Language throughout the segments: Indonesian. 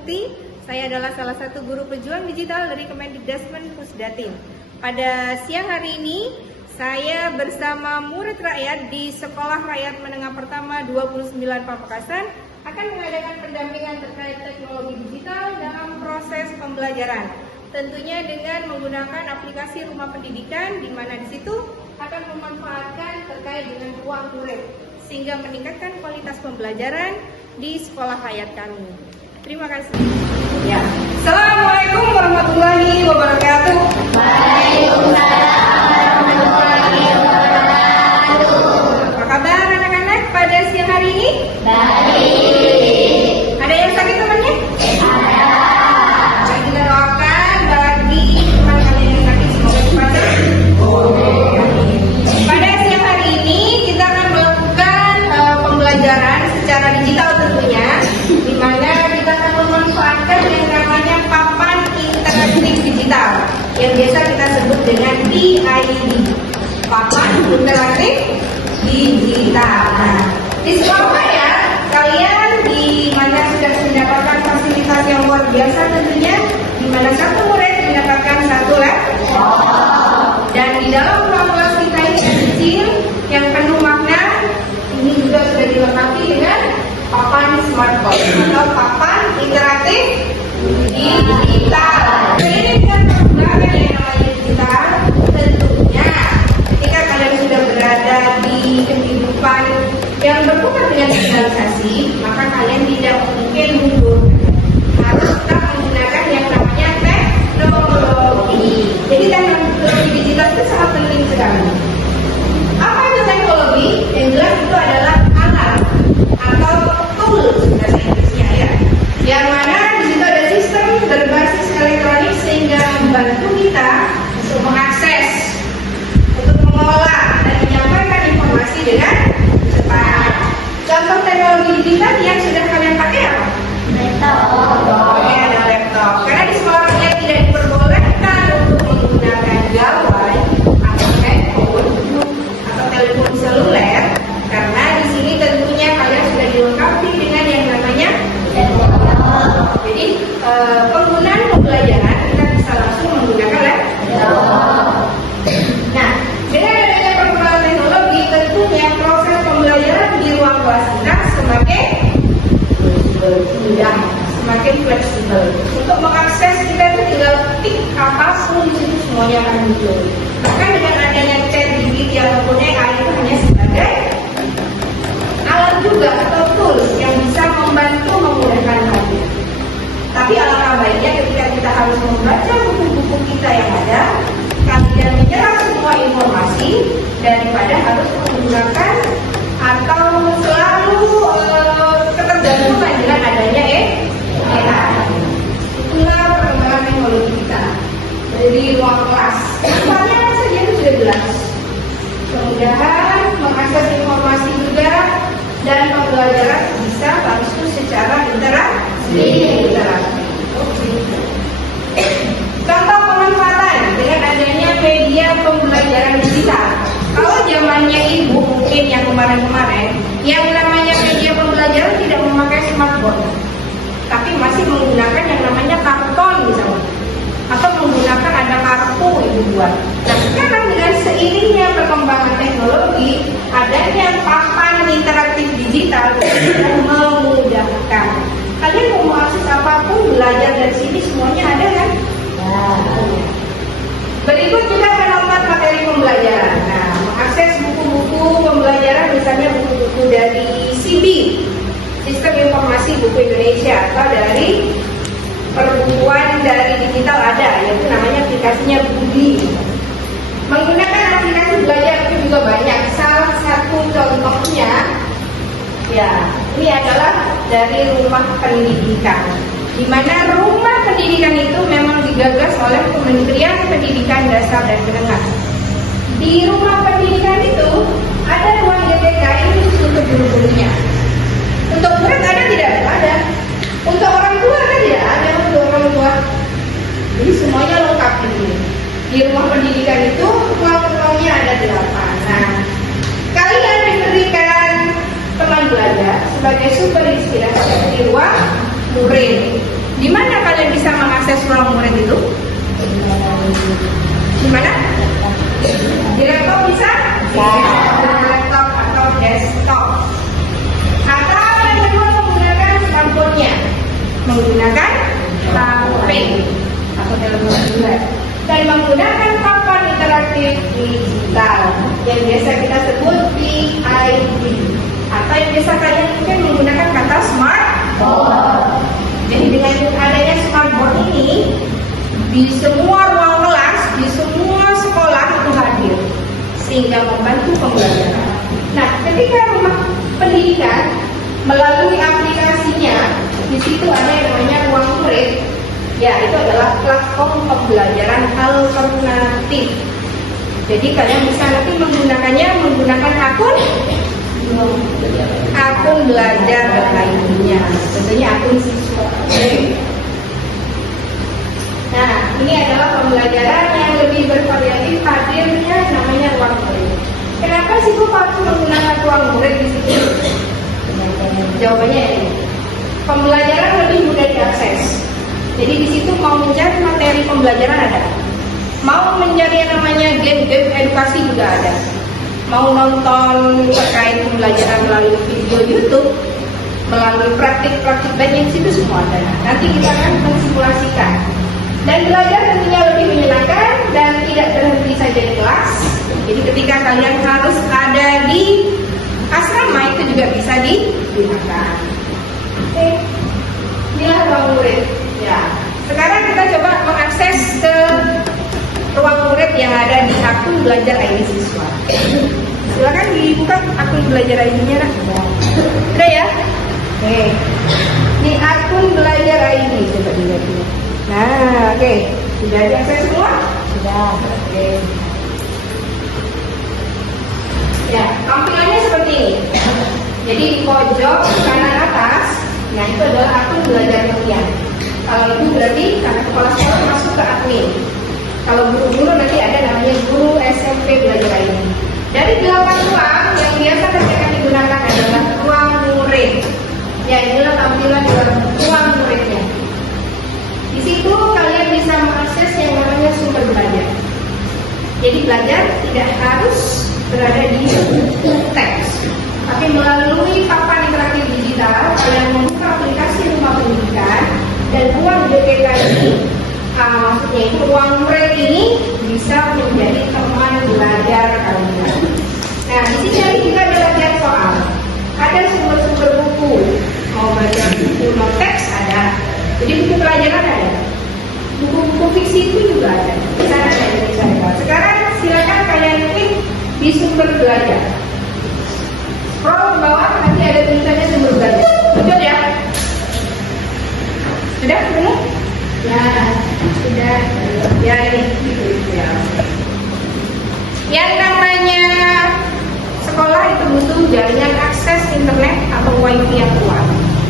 Mukti. Saya adalah salah satu guru pejuang digital dari Kemendikbud Pusdatin. Pada siang hari ini, saya bersama murid rakyat di Sekolah Rakyat Menengah Pertama 29 Pamekasan akan mengadakan pendampingan terkait teknologi digital dalam proses pembelajaran. Tentunya dengan menggunakan aplikasi Rumah Pendidikan, di mana di situ akan memanfaatkan terkait dengan ruang murid, sehingga meningkatkan kualitas pembelajaran di sekolah rakyat kami. Terima kasih. Ya. Assalamualaikum warahmatullahi wabarakatuh. Waalaikumsalam warahmatullahi wabarakatuh. Apa kabar anak-anak pada siang hari ini? Baik. Ada yang sakit temannya? Ada. Saya kita doakan bagi teman kalian yang sakit semoga cepat sembuh. Pada siang hari ini kita akan melakukan pembelajaran secara digital tentunya, di mana kita akan memanfaatkan yang namanya papan interaktif digital yang biasa kita sebut dengan PID, papan interaktif digital. Nah, di sekolah ya, kalian di mana sudah mendapatkan fasilitas yang luar biasa tentunya, di mana satu murid mendapatkan satu laptop, dan di dalam ruang kelas kita ini yang kecil yang penuh makna, ini juga sudah dilengkapi dengan papan smartphone atau papan interaktif digital. Ini bukan perkembangan yang namanya digital. Tentunya ketika kalian sudah berada di kehidupan yang berputar dengan digitalisasi, maka kalian tidak mungkin mundur. Harus tetap menggunakan yang namanya teknologi. Jadi teknologi digital itu sangat penting sekali. Apa itu teknologi? Yang jelas itu adalah alat atau tools bahasa Inggrisnya ya. Yang mana di situ ada sistem berbasis elektronik sehingga membantu kita untuk mengakses, untuk mengelola dan menyampaikan informasi dengan cepat. Contoh teknologi digital yang sudah kalian pakai apa? Laptop. Oke, ada laptop. Karena di sekolah rakyat tidak diperbolehkan untuk menggunakan gawai atau handphone atau telepon seluler, karena di sini tentunya kalian sudah dilengkapi dengan yang namanya laptop. Jadi penggunaan pembelajaran kita bisa langsung menggunakan laptop. Nah, dengan adanya perkembangan teknologi, tentunya proses pembelajaran di ruang kelas kita semakin mudah, semakin fleksibel. Untuk mengakses kita itu tinggal klik apapun di situ semuanya akan muncul. Bahkan dengan adanya ChatGPT ataupun AI itu hanya sebagai alat juga atau tools yang bisa membantu memudahkan kalian. Tapi alangkah baiknya ketika kita harus membaca buku-buku kita yang ada, kalian menyerap semua informasi daripada harus menggunakan atau selalu ketergantungan dengan adanya AI. Itulah perkembangan teknologi kita dari ruang kelas. Manfaatnya apa saja itu sudah jelas. Kemudahan mengakses informasi juga, dan pembelajaran bisa langsung secara interaktif. Contoh pemanfaatan dengan adanya media pembelajaran digital. Kalau zamannya ibu mungkin yang kemarin-kemarin, yang namanya media pembelajaran tidak memakai smartphone, tapi masih menggunakan yang namanya karton misalnya, atau menggunakan ada kartu ibu buat. Nah sekarang dengan seiringnya perkembangan teknologi, adanya papan interaktif digital sudah memudahkan. Kalian mau mengakses apapun, belajar dari sini semuanya ada kan? Berikut juga penonton materi pembelajaran. Nah, mengakses buku-buku pembelajaran, misalnya buku-buku dari SIBI, Sistem Informasi Buku Indonesia, atau dari perbukuan dari digital ada, yaitu namanya aplikasinya Budi. Menggunakan aplikasi belajar itu juga banyak. Salah satu contohnya, ya, ini adalah dari Rumah Pendidikan, di mana Rumah Pendidikan itu memang digagas oleh Kementerian Pendidikan Dasar dan Menengah. Di Rumah Pendidikan itu ada ruang GTK ini khusus untuk guru-gurunya. Untuk murid ada tidak? Ada. Untuk orang tua kan tidak ada, untuk orang tua. Jadi semuanya lengkap ini. Di Rumah Pendidikan itu ruang-ruangnya ada 8. Nah, kalian diberikan teman belajar sebagai sumber inspirasi di ruang murid. Di mana kalian bisa mengakses ruang murid itu? Di mana? Di laptop bisa? Di laptop atau desktop. Atau yang kedua menggunakan smartphone-nya, menggunakan HP atau telepon seluler, dan menggunakan papan interaktif digital yang biasa kita sebut PID, atau yang biasa kalian mungkin menggunakan kata smartboard. Jadi dengan adanya smartboard ini, di semua ruang kelas, di semua sekolah itu hadir, sehingga membantu pembelajaran. Nah, ketika rumah pendidikan melalui aplikasinya, di situ ada yang namanya ruang murid. Ya, itu adalah platform pembelajaran alternatif. Jadi kalian bisa nanti menggunakannya menggunakan akun belajar dan lainnya, tentunya akun siswa. Nah, ini adalah pembelajaran yang lebih bervariatif, hadirnya namanya ruang murid. Kenapa sih kok harus menggunakan ruang murid di situ? Jawabannya ini, pembelajaran lebih mudah diakses. Jadi di situ mau mencari materi pembelajaran ada, mau mencari yang namanya game-game edukasi juga ada, mau nonton terkait pembelajaran melalui video YouTube, melalui praktik-praktik banyak di situ semua ada. Nanti kita akan mensimulasikan. Dan belajar tentunya lebih menyenangkan dan tidak berhenti saja di kelas. Jadi ketika kalian harus ada di asrama itu juga bisa digunakan. Oke, inilah ruang murid. Ya, sekarang kita coba mengakses ke ruang murid yang ada di akun belajar ID siswa. Silakan dibuka akun belajar ID-nya, nak. Udah ya? Oke. Ini akun belajar ID, coba dilihat dulu. Nah, oke. Sudah diakses semua? Sudah. Oke. Ya, tampilannya seperti ini. Jadi di pojok kanan atas, nah itu adalah akun belajar kalian. Kalau itu berarti karena kepala sekolah masuk ke admin. Kalau guru-guru nanti ada namanya guru SMP belajar ini. Dari 8 ruang yang biasa akan digunakan adalah ruang murid. Ya, inilah tampilan dalam ruang muridnya. Di situ kalian bisa mengakses yang namanya sumber belajar. Jadi belajar tidak harus berada di teks, tapi melalui papan interaktif digital, kalian membuka aplikasi rumah pendidikan dan ruang JPK ini, maksudnya itu ruang murid ini bisa menjadi teman belajar kalian. Nah, di sini juga ada latihan soal, ada sumber-sumber buku, mau baca buku non teks ada, jadi buku pelajaran ada, buku-buku fiksi itu juga ada. Di sana ada di sana. Sekarang silakan kalian klik di sumber belajar. Scroll ke bawah, nanti ada tulisannya sumber belajar. Betul ya? Sudah ketemu? Ya, sudah. Ya, ini. Ya. Yang namanya sekolah itu butuh jaringan akses internet atau wifi yang kuat.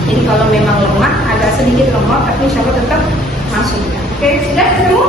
Jadi kalau memang lemah, agak sedikit lemot, tapi insya Allah tetap masuk. Oke, sudah ketemu?